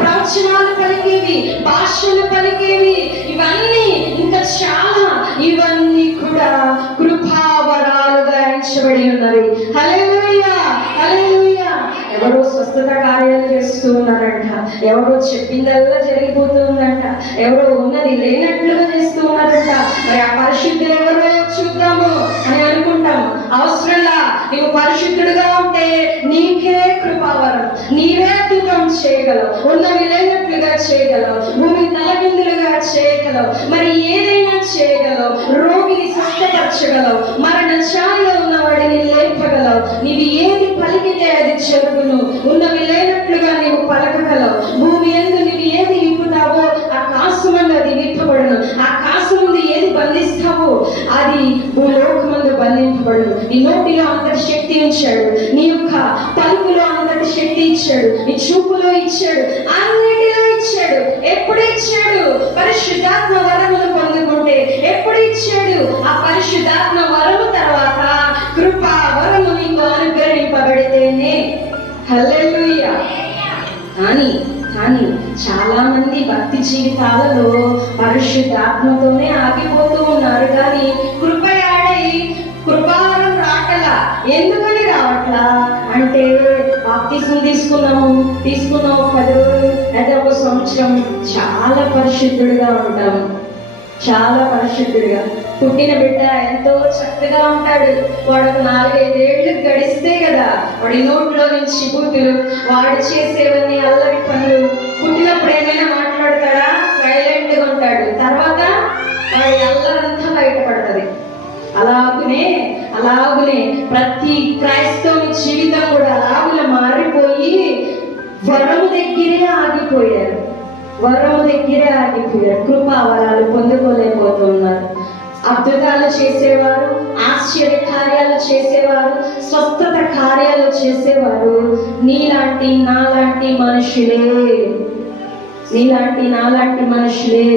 ప్రవచనాలు పలికేవి, భాషలు పలికేవి, ఇవన్నీ ఇంకా చాలా, ఇవన్నీ కూడా కృపావరాలుగా ఎంచబడి ఉన్నవి. హల్లెలూయా, హల్లెలూయా. ఎవరో స్వస్థత కార్యాలు చేస్తూ ఉన్నారంట, ఎవరో చెప్పిందల్లా జరిగిపోతూ ఉందంట, ఎవరో ఉన్నది లేనట్లుగా చేస్తూ ఉన్నారంట. మరి ఆ పరిశుద్ధులు ఎవరో చూద్దాము అని అనుకుంటాం. అవసరంలా. నువ్వు పరిశుద్ధుడుగా ఉంటే నీకే కృపావరం, నీవే అద్భుతం చేయగలవు, ఉన్నవి లేనట్లుగా చేయగలవు, భూమి తలకిందులుగా చేయగలవు, మరి ఏదైనా చేయగలవు, రోగిని స్వస్థపరచగలవు, మరణ ఛాయలో ఉన్న వాడిని లేపగలవు, నీవు ఏది పలికితే అది జరుగును, ఉన్నవి లేనట్లుగా నీవు పలకగలవు. భూమి యందు నీవు ఏది విప్పుతావో ఆకాశమందు అది విప్పబడును, ఆకాశమందు ఏది బంధిస్తావో అది భూలోకమందు బంధింపబడును. నీ నోటిలో అంతటి శక్తి ఇచ్చాడు, నీ యొక్క పలుకులో అంతటి శక్తి ఇచ్చాడు, నీ చూపులో ఇచ్చాడు, అన్నిటిలో ఇచ్చాడు. ఎప్పుడు ఇచ్చాడు? పరిశుద్ధాత్మ వరమును పొందుకుంటే. ఎప్పుడు ఇచ్చాడు? ఆ పరిశుద్ధాత్మ వరము తర్వాత కృపా వరము నీకు అనుగ్రహింపబడితేనే. హల్లెలూయా. కానీ చాలా మంది భక్తి జీవితాలలో పరిశుద్ధాత్మతోనే ఆగిపోతూ ఉన్నారు, కానీ కృపయాడై కృపావరం రాకలా. ఎందుకని రావట్లా అంటే, బాప్తిసం తీసుకున్నాము 10 రోజులు లేదా ఒక సంవత్సరం చాలా పరిశుద్ధుడిగా ఉంటాము, చాలా పరిశుద్ధుడిగా. పుట్టిన బిడ్డ ఎంతో చక్కగా ఉంటాడు. వాడు 4-5 ఏళ్ళు గడిస్తే కదా వాడి నోట్లో నుంచి బూతులు, వాడు చేసేవన్నీ అల్లరి పనులు. పుట్టినప్పుడు ఏమైనా మాట్లాడతాడా? సైలెంట్ గా ఉంటాడు. తర్వాత వాడి అల్లరంతా బయటపడుతుంది. అలాగునే ప్రతి క్రైస్తవుని జీవితం కూడా అలాగులా మారిపోయి వరము దగ్గరే ఆగిపోయారు. కృపావరాలు పొందుకోలేకపోతున్నారు. అద్భుతాలు చేసేవారు, ఆశ్చర్య కార్యాలు చేసేవారు, స్వస్థత కార్యాలు చేసేవారు నీలాంటి నాలాంటి మనుషులే.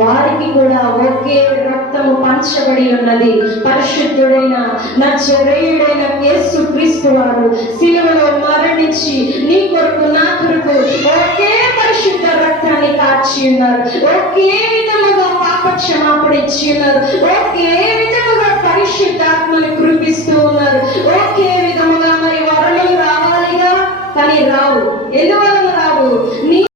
వారికి కూడా ఒకే రక్తము పంచబడి ఉన్నది. పరిశుద్ధుడైన నజరేయుడైన యేసుక్రీస్తు వారు సిలువలో మరణించి నీ కొరకు నా కొరకు ఒకే పరిశుద్ధ రక్తాన్ని కార్చి ఉన్నారు. ఒకే విధముగా పాప క్షమాపణ ఇచ్చి ఉన్నారు. ఒకే విధముగా పరిశుద్ధాత్మను కురిపిస్తూ ఉన్నారు. ఒకే